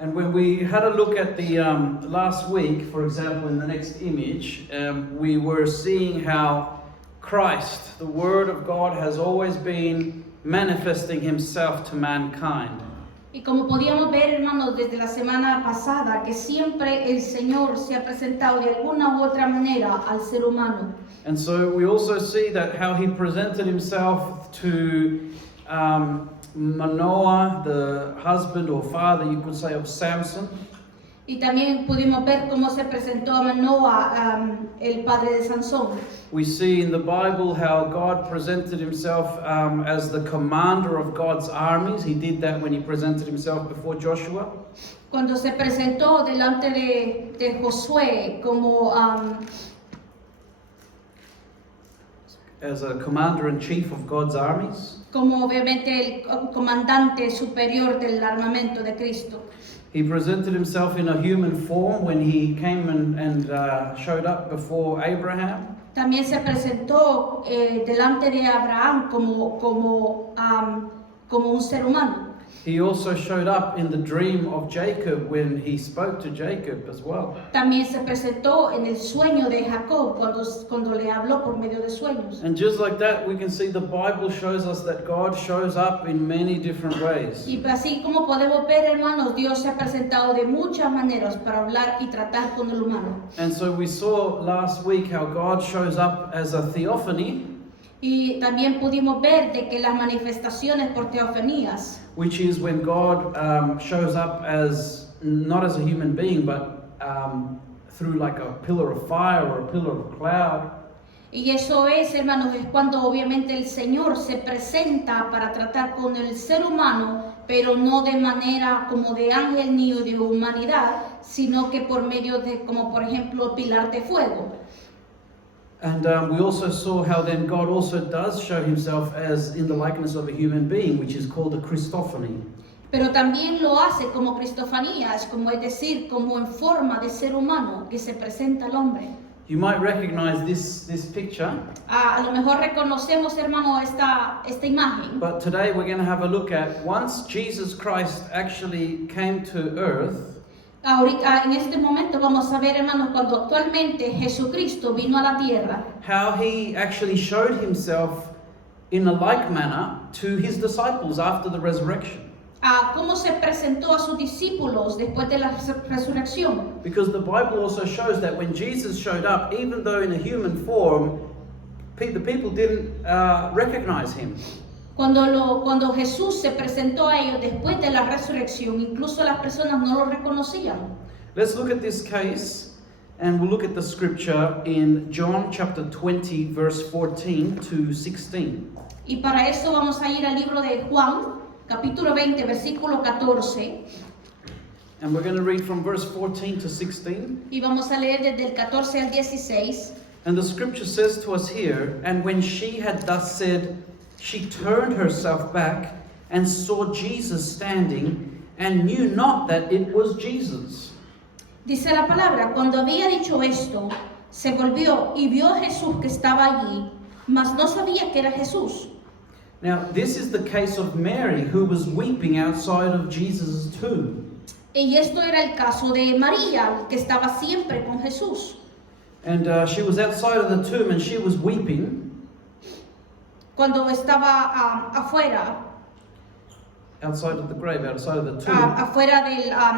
And when we had a look at the last week, for example, in the next image, we were seeing how Christ, the Word of God, has always been manifesting Himself to mankind. Y como podíamos ver, hermanos, desde la semana pasada, que siempre el Señor se ha presentado de alguna u otra manera al ser humano. And so we also see that how He presented Himself to Manoah, the husband or father, you could say, of Samson. Y también pudimos ver cómo se presentó a Manoah, el padre de Sansón. We see in the Bible how God presented Himself as the commander of God's armies. He did that when He presented Himself before Joshua. Cuando se presentó delante de Josué como As a commander-in-chief of God's armies. obviamente el comandante superior del armamento de Cristo. He presented Himself in a human form when He came and showed up before Abraham. También se presentó delante de Abraham como un ser humano. He also showed up in the dream of Jacob when He spoke to Jacob as well. También se presentó en el sueño de Jacob cuando le habló por medio de sueños. And just like that, we can see the Bible shows us that God shows up in many different ways. Y así como podemos ver, hermanos, Dios se ha presentado de muchas maneras para hablar y tratar con el humano. And so we saw last week how God shows up as a theophany, Y también pudimos ver de que las manifestaciones por teofanías, which is when God shows up as not as a human being, but through like a pillar of fire or a pillar of cloud. y eso es, hermanos, es cuando obviamente el Señor se presenta para tratar con el ser humano, pero no de manera como de ángel ni de humanidad, sino que por medio de, como por ejemplo, pilar de fuego. And we also saw how then God also does show Himself as in the likeness of a human being, which is called a Christophany. Pero también lo hace como cristofanías, como es decir, como en forma de ser humano que se presenta al hombre. You might recognize this picture, A lo mejor reconocemos, hermano, esta imagen. but today we're going to have a look at once Jesus Christ actually came to earth. Ahorita, en este momento vamos a ver, hermanos, cuando actualmente Jesucristo vino a la tierra, How He actually showed Himself in a like manner to His disciples after the resurrection. a cómo se presentó a sus discípulos después de la resurrección. Because the Bible also shows that when Jesus showed up, even though in a human form, the people didn't recognize Him. Cuando Jesús se presentó a ellos después de la resurrección, incluso las personas no lo reconocían. Let's look at this case, and we'll look at the scripture in John chapter 20, verse 14 to 16. Y para eso vamos a ir al libro de Juan, capítulo 20, versículo 14, And we're going to read from verse 14 to 16. y vamos a leer desde el 14 al 16. And the scripture says to us here, and when she had thus said, she turned herself back and saw Jesus standing, and knew not that it was Jesus. Dice la palabra, cuando había dicho esto, se volvió y vio a Jesús que estaba allí, mas no sabía que era Jesús. Now, this is the case of Mary, who was weeping outside of Jesus' tomb. Y esto era el caso de María, que estaba siempre con Jesús. And she was outside of the tomb and she was weeping. Cuando estaba afuera, Outside of the grave, outside of the tomb. afuera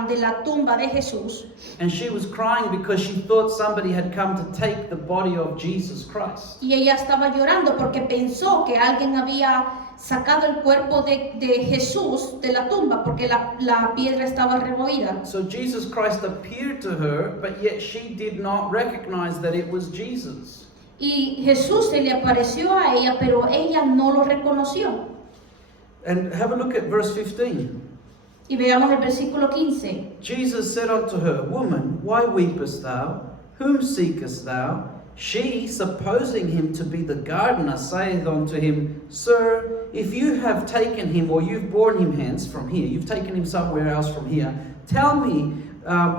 de la tumba de Jesús. And she was crying because she thought somebody had come to take the body of Jesus Christ. Y ella estaba llorando porque pensó que alguien había sacado el cuerpo de Jesús de la tumba, porque la piedra estaba removida. So Jesus Christ appeared to her, but yet she did not recognize that it was Jesus. Y Jesús se le apareció a ella, pero ella no lo reconoció. And have a look at verse 15. Y veamos el versículo 15. Jesus said unto her, Woman, why weepest thou? Whom seekest thou? She, supposing him to be the gardener, saith unto him, Sir, if you have taken him, or you've borne him hence from here, you've taken him somewhere else from here, tell me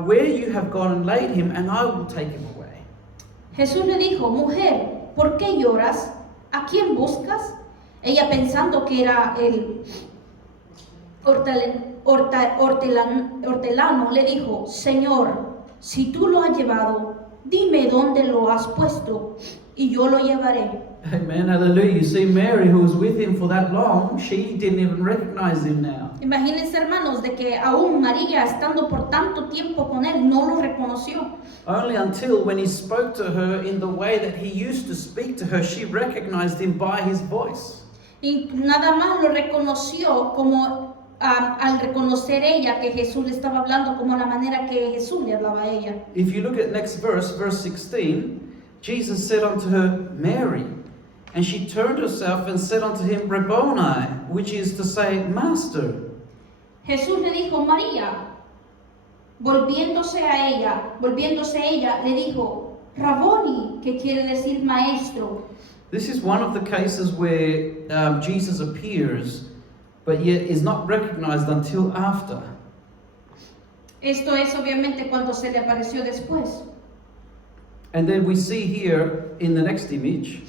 where you have gone and laid him, and I will take him away. Jesús le dijo, mujer, ¿por qué lloras? ¿A quién buscas? Ella pensando que era el hortelano le dijo, Señor, si tú lo has llevado, dime dónde lo has puesto y yo lo llevaré. Amen, hallelujah. You see, Mary, who was with him for that long, she didn't even recognize him now. Imagínense, hermanos, de que aún María, estando por tanto tiempo con él, no lo reconoció. Only until when he spoke to her in the way that he used to speak to her, she recognized him by his voice. Y nada más lo reconoció como al reconocer ella que Jesús le estaba hablando, como la manera que Jesús le hablaba a ella. If you look at next verse, verse 16, Jesus said unto her, Mary. And she turned herself and said unto him, Rabboni, which is to say, Master. Jesús le dijo, María. Volviéndose ella, le dijo, Rabboni, que quiere decir maestro. This is one of the cases where Jesus appears, but yet is not recognized until after. Esto es obviamente cuando se le apareció después. And then we see here in the next image,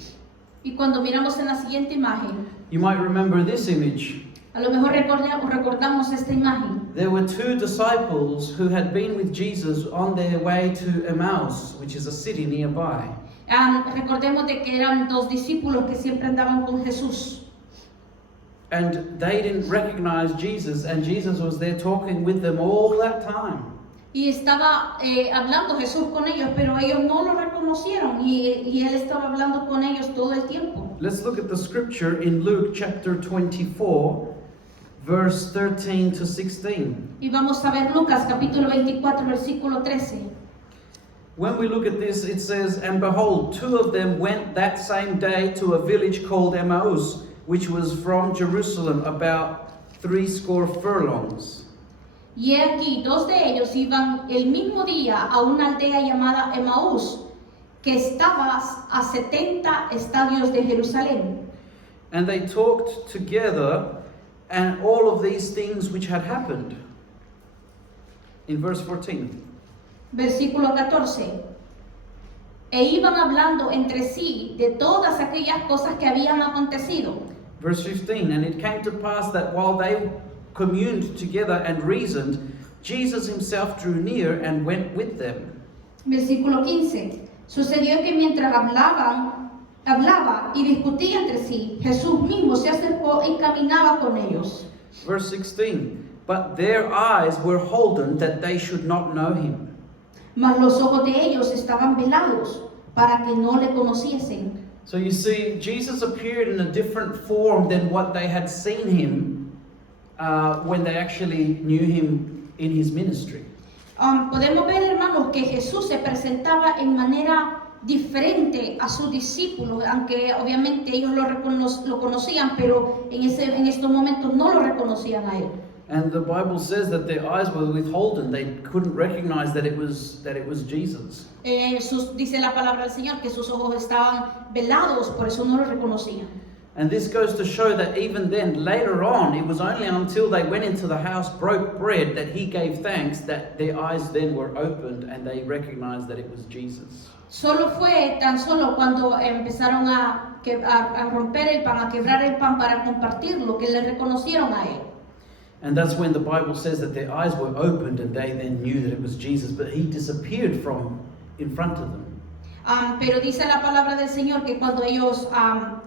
Y cuando miramos en la siguiente imagen, you might remember this image. a lo mejor recordamos esta imagen. There were two disciples who had been with Jesus on their way to Emmaus, which is a city nearby. Recordemos de que eran dos discípulos que siempre andaban con Jesús. And they didn't recognize Jesus, and Jesus was there talking with them all that time. Y estaba hablando Jesús con ellos, pero ellos no lo reconocieron y Él estaba hablando con ellos todo el tiempo. Let's look at the scripture in Luke chapter 24, verse 13 to 16. Y vamos a ver Lucas capítulo 24, versículo 13. When we look at this, it says, And behold, two of them went that same day to a village called Emmaus, which was from Jerusalem about 70 furlongs. Y he aquí, dos de ellos iban el mismo día a una aldea llamada Emaús, que estaba a 70 estadios de Jerusalén. And they talked together and all of these things which had happened. In verse 14. Versículo 14. E iban hablando entre sí de todas aquellas cosas que habían acontecido. Verse 15. And it came to pass that while they communed together and reasoned, Jesus himself drew near and went with them. Versículo 15. Sucedió que mientras hablaba y discutía entre sí, Jesús mismo se acercó y caminaba con ellos. Verse 16. But their eyes were holden that they should not know him. Mas los ojos de ellos estaban velados para que no le conociesen. So you see, Jesus appeared in a different form than what they had seen him when they actually knew him in his ministry. Podemos ver, hermanos, que Jesús se presentaba en manera diferente a sus discípulos, aunque obviamente ellos lo conocían, pero en estos momentos no lo reconocían a él. And the Bible says that their eyes were withholden; they couldn't recognize that it was Jesus. Dice la palabra del Señor que sus ojos estaban velados, por eso no lo reconocían. And this goes to show that even then, later on, it was only until they went into the house, broke bread, that he gave thanks, that their eyes then were opened and they recognized that it was Jesus. Solo fue tan solo cuando empezaron a romper el pan, a quebrar el pan para compartirlo, que le reconocieron a él. And that's when the Bible says that their eyes were opened and they then knew that it was Jesus, but he disappeared from in front of them. Pero dice la palabra del Señor que cuando ellos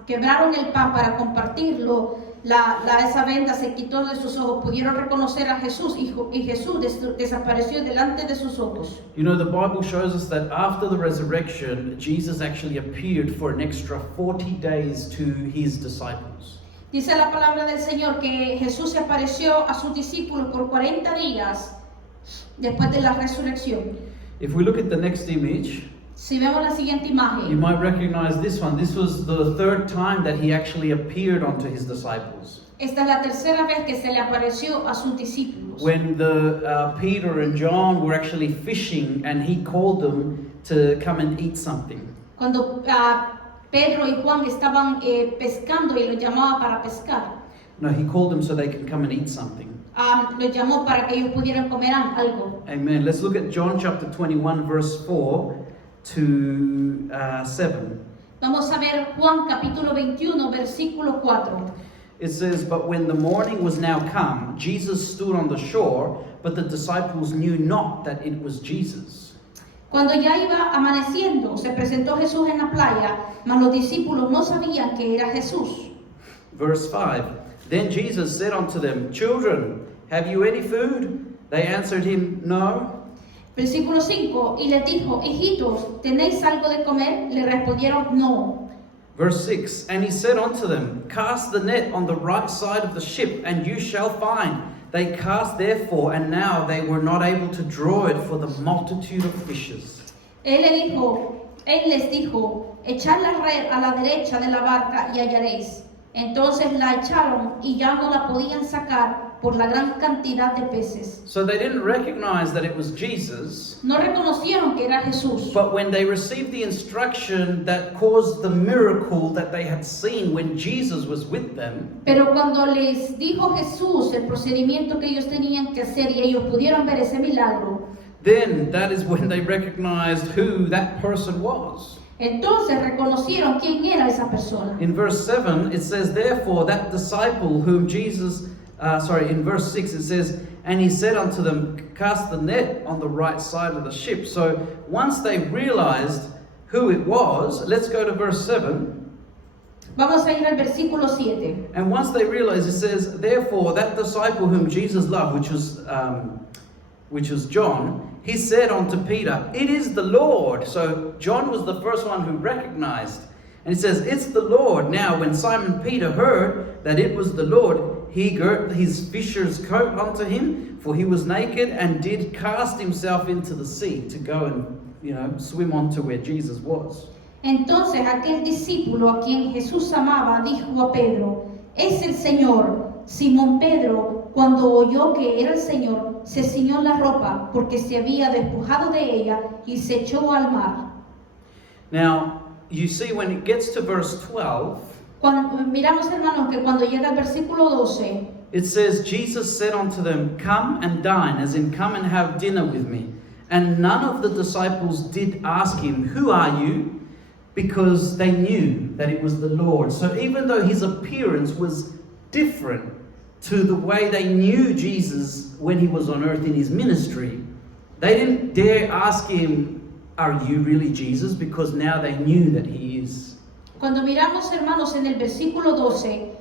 quebraron el pan para compartirlo, esa venda se quitó de sus ojos, pudieron reconocer a Jesús y Jesús desapareció delante de sus ojos. You know, the Bible shows us that after the resurrection, Jesus actually appeared for an extra 40 days to his disciples. Dice la palabra del Señor que Jesús se apareció a sus discípulos por 40 días después de la resurrección. If we look at the next image, si vemos la siguiente imagen, you might recognize this one. This was the third time that he actually appeared unto his disciples. Esta es la tercera vez que se le apareció a sus discípulos. When Peter and John were actually fishing and he called them to come and eat something. Cuando Pedro y Juan estaban pescando y los llamaba para pescar. No, he called them so they can come and eat something. Los llamó para que ellos pudieran comer algo. Amen. Let's look at John chapter 21 verse 4 to 7. Vamos a ver Juan capítulo 21 versículo 4. it says, "But when the morning was now come, Jesus stood on the shore, but the disciples knew not that it was Jesus." Cuando ya iba amaneciendo, se presentó Jesús en la playa, mas los discípulos no sabían que era Jesús. Verse 5, "Then Jesus said unto them, Children, have you any food? They answered him, No. Versículo 5, y les dijo, hijitos, ¿tenéis algo de comer? Le respondieron, no. Verse 6, "And he said unto them, Cast the net on the right side of the ship, and you shall find. They cast therefore, and now they were not able to draw it for the multitude of fishes." Él les dijo, echad la red a la derecha de la barca y hallaréis. Entonces la echaron y ya no la podían sacar por la gran cantidad de peces. So they didn't recognize that it was Jesus, No reconocieron que era Jesús. but when they received the instruction that caused the miracle that they had seen when Jesus was with them, Pero cuando les dijo Jesús el procedimiento que ellos tenían que hacer y ellos pudieron ver ese milagro, then that is when they recognized who that person was. entonces reconocieron quién era esa persona. In verse 7, it says, "Therefore that disciple whom Jesus," in verse 6 it says, "And he said unto them, Cast the net on the right side of the ship." So once they realized who it was, let's go to verse 7. Vamos a ir al versículo 7. And once they realized, it says, "Therefore that disciple whom Jesus loved," which was John, he said unto Peter, "It is the Lord." So John was the first one who recognized. And it says, "It's the Lord." Now when Simon Peter heard that it was the Lord, he girt his fisher's coat unto him, for he was naked, and did cast himself into the sea to go and swim on to where Jesus was. Entonces aquel discípulo a quien Jesús amaba dijo a Pedro, es el Señor. Simón Pedro, cuando oyó que era el Señor, se ciñó la ropa porque se había despojado de ella y se echó al mar. Now, you see when it gets to verse 12, Miramos, hermanos, que cuando llega al versículo 12, it says, "Jesus said unto them, Come and dine," as in, "Come and have dinner with me." And none of the disciples did ask him, "Who are you?" because they knew that it was the Lord. So even though his appearance was different to the way they knew Jesus when he was on earth in his ministry, they didn't dare ask him, "Are you really Jesus?" because now they knew that he is. cuando miramos, hermanos, en el versículo 12,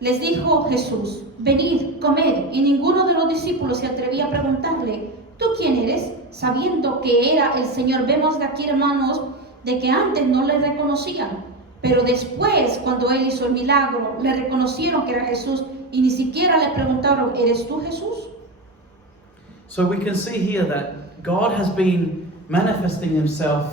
les dijo Jesús, venid, comed, y ninguno de los discípulos se atrevía a preguntarle, ¿tú quién eres? Sabiendo que era el Señor. Vemos de aquí, hermanos, de que antes no le reconocían, pero después, cuando él hizo el milagro, le reconocieron que era Jesús y ni siquiera le preguntaron, ¿eres tú Jesús? So we can see here that God has been manifesting himself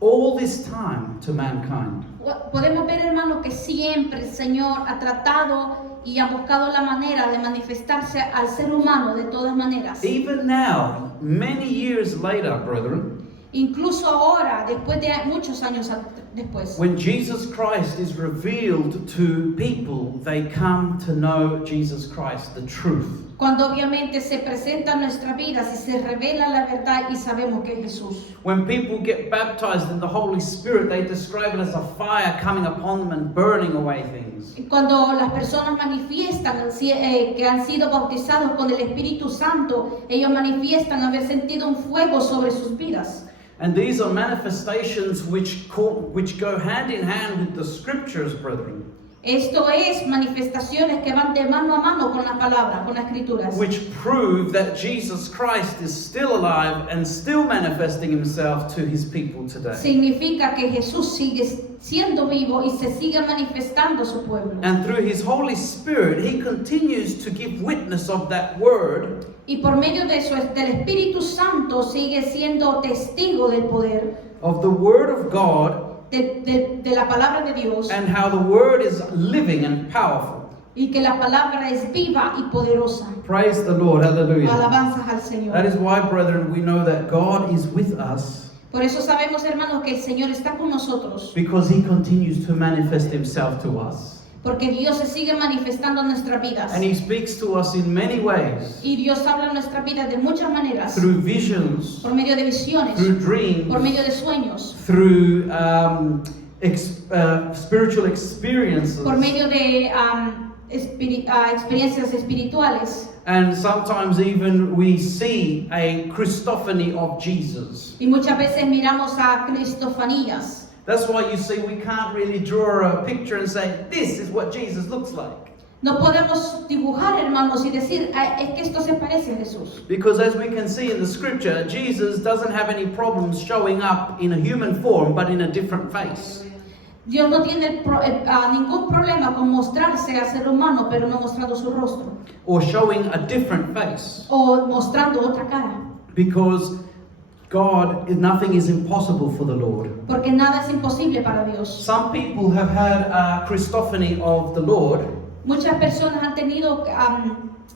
all this time to mankind. Podemos ver, hermanos, que siempre el Señor ha tratado y ha buscado la manera de manifestarse al ser humano de todas maneras. Even now, many years later, brethren, Incluso ahora, después de muchos años después, when Jesus Christ is revealed to people, they come to know Jesus Christ, the truth. cuando obviamente se presenta en nuestras vidas y se revela la verdad y sabemos que es Jesús. When people get baptized in the Holy Spirit, they describe it as a fire coming upon them and burning away things. Cuando las personas manifiestan que han sido bautizados con el Espíritu Santo, ellos manifiestan haber sentido un fuego sobre sus vidas. And these are manifestations which go hand in hand with the scriptures, brethren. Esto es manifestaciones que van de mano a mano con la palabra, con las escrituras. Which prove that Jesus Christ is still alive and still manifesting himself to his people today. Significa que Jesús sigue siendo vivo y se sigue manifestando a su pueblo. And through his Holy Spirit, he continues to give witness of that word. Y por medio de eso, del Espíritu Santo sigue siendo testigo del poder, Of the word of God, de la palabra de Dios, and how the word is living and powerful. y que la palabra es viva y poderosa. Praise the Lord, hallelujah. Alabanzas al Señor. That is why, brethren, we know that God is with us Por eso sabemos, hermanos, que el Señor está con nosotros, because he continues to manifest himself to us. porque Dios se sigue manifestando en nuestras vidas. And he speaks to us in many ways. Y Dios habla en nuestras vidas de muchas maneras, Through visions, por medio de visiones, through dreams, por medio de sueños, through spiritual experiences, por medio de experiencias espirituales. And sometimes even we see a Christophany of Jesus. Y muchas veces miramos a cristofanías. That's why you see we can't really draw a picture and say, this is what Jesus looks like. No podemos dibujar, hermanos, y decir, es que esto se parece a Jesús. Because as we can see in the scripture, Jesus doesn't have any problems showing up in a human form, but in a different face. Dios no tiene ningún problema con mostrarse a ser humano, pero no mostrando su rostro. Or showing a different face. O mostrando otra cara. Because nothing is impossible for the Lord. Porque nada es imposible para Dios. Some people have had a Christophany of the Lord. Muchas personas han tenido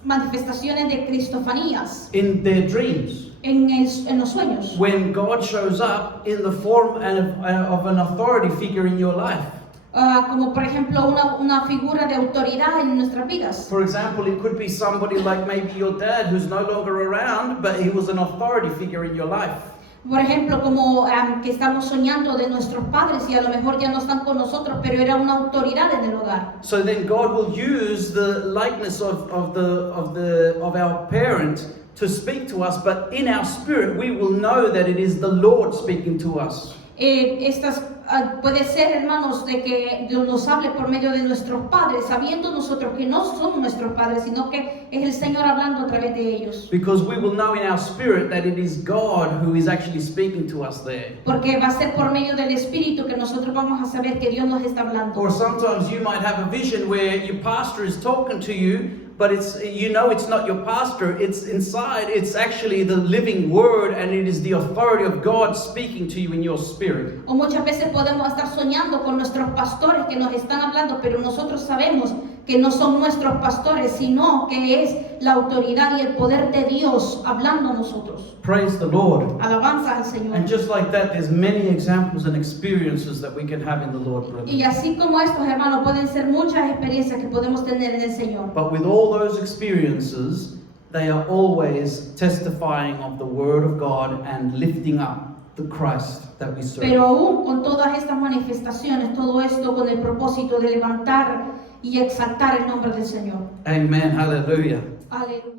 manifestaciones de cristofanías In their dreams. en los sueños. When God shows up in the form of an authority figure in your life. Como por ejemplo una figura de autoridad en nuestras vidas. For example, it could be somebody like maybe your dad who's no longer around, but he was an authority figure in your life. Por ejemplo, como que estamos soñando de nuestros padres y a lo mejor ya no están con nosotros, pero era una autoridad en el hogar. So then God will use the likeness of our parent to speak to us, but in our spirit we will know that it is the Lord speaking to us. Puede ser, hermanos, de que Dios nos hable por medio de nuestros padres, sabiendo nosotros que no son nuestros padres, sino que es el Señor hablando a través de ellos. Because we will know in our spirit that it is God who is actually speaking to us there. Porque va a ser por medio del Espíritu que nosotros vamos a saber que Dios nos está hablando. Or sometimes you might have a vision where your pastor is talking to you, but it's not your pastor, it's inside, it's actually the living word, and it is the authority of God speaking to you in your spirit. O muchas veces podemos estar soñando con nuestros pastores que nos están hablando, pero nosotros sabemos que no son nuestros pastores, sino que es la autoridad y el poder de Dios hablando a nosotros. Praise the Lord. Alabanza al Señor. And just like that, there's many examples and experiences that we can have in the Lord, brother. Y así como estos, hermanos, pueden ser muchas experiencias que podemos tener en el Señor. But with all those experiences, they are always testifying of the Word of God and lifting up the Christ that we serve. Pero aún con todas estas manifestaciones, todo esto con el propósito de levantar y exaltar el nombre del Señor. Amen. Hallelujah. Aleluya.